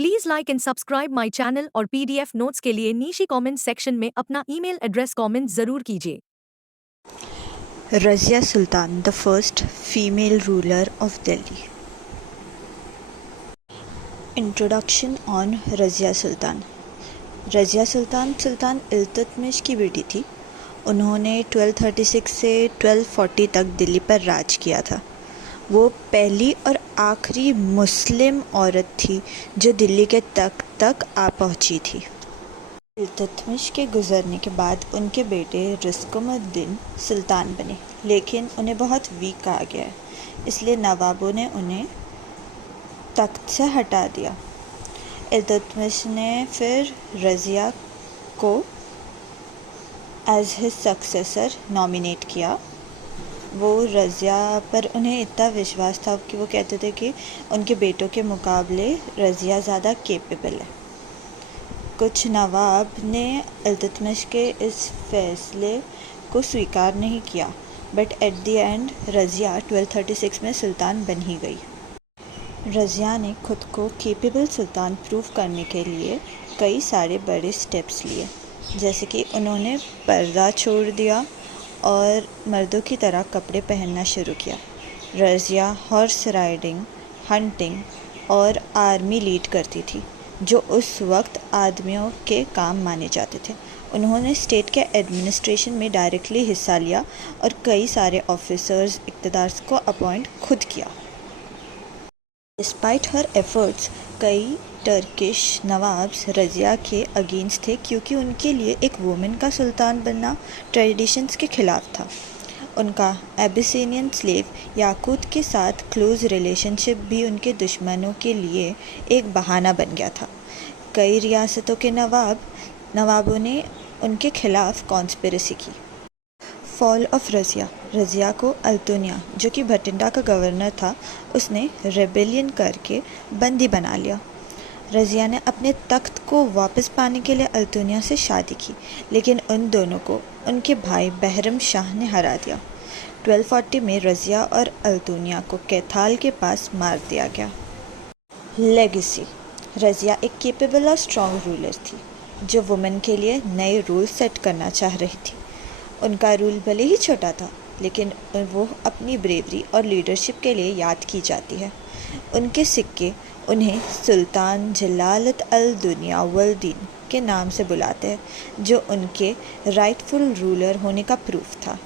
Please like and subscribe my channel और PDF notes के लिए नीचे कमेंट सेक्शन में अपना ईमेल एड्रेस कमेंट जरूर कीजिए। Razia Sultan, the first female ruler of Delhi. Introduction on Razia Sultan. Razia सुल्तान सुल्तान इल्तुतमिश की बेटी थी। उन्होंने 1236 से 1240 तक दिल्ली पर राज किया था। वो पहली और आखिरी मुस्लिम औरत थी जो दिल्ली के तख्त तक आ पहुंची थी। इल्तुतमिश के गुजरने के बाद उनके बेटे रुस्तमुद्दीन सुल्तान बने, लेकिन उन्हें बहुत वीक कहा गया, इसलिए नवाबों ने उन्हें तख्त से हटा दिया। इल्तुतमिश ने फिर रज़िया को एज हिज सक्सेसर नॉमिनेट किया। वो रज़िया पर उन्हें इतना विश्वास था कि वो कहते थे कि उनके बेटों के मुकाबले रज़िया ज़्यादा केपेबल है। कुछ नवाब ने इल्तुतमिश के इस फैसले को स्वीकार नहीं किया, but at the end Razia 1236 में सुल्तान बन ही गई। रज़िया ने खुद को केपेबल सुल्तान प्रूव करने के लिए कई सारे बड़े स्टेप्स लिए, जैसे कि उन्होंने पर्दा छोड़ दिया और मर्दों की तरह कपड़े पहनना शुरू किया। रज़िया हॉर्स राइडिंग, हंटिंग और आर्मी लीड करती थी, जो उस वक्त आदमियों के काम माने जाते थे। उन्होंने स्टेट के एडमिनिस्ट्रेशन में डायरेक्टली हिस्सा लिया और कई सारे ऑफिसर्स इक़्तिदार को अपॉइंट खुद किया। डिस्पाइट हर एफर्ट्स, कई टर्किश नवाब्स रज़िया के अगेंस्ट थे, क्योंकि उनके लिए एक वुमेन का सुल्तान बनना ट्रेडिशंस के खिलाफ था। उनका एबिसिनियन स्लेव याकूत के साथ क्लोज रिलेशनशिप भी उनके दुश्मनों के लिए एक बहाना बन गया था। कई रियासतों के नवाबों ने उनके खिलाफ कॉन्स्पिरेसी की। Fall of Razia. रज़िया को अल्तुनिया, जो कि भटिंडा का गवर्नर था, उसने रेबेलियन करके बंदी बना लिया। रज़िया ने अपने तख्त को वापस पाने के लिए अल्तुनिया से शादी की, लेकिन उन दोनों को उनके भाई बहरम शाह ने हरा दिया। 1240 में रज़िया और अल्तुनिया को कैथाल के पास मार दिया गया। लेगेसी। रज़िया एक केपेबल और स्ट्रॉन्ग रूलर थी, जो वुमेन के लिए नए रूल सेट करना चाह रही थी। उनका रूल भले ही छोटा था, लेकिन वो अपनी ब्रेवरी और लीडरशिप के लिए याद की जाती है। उनके सिक्के उन्हें सुल्तान जलालत अल दुनिया वल दीन के नाम से बुलाते हैं, जो उनके राइटफुल रूलर होने का प्रूफ था।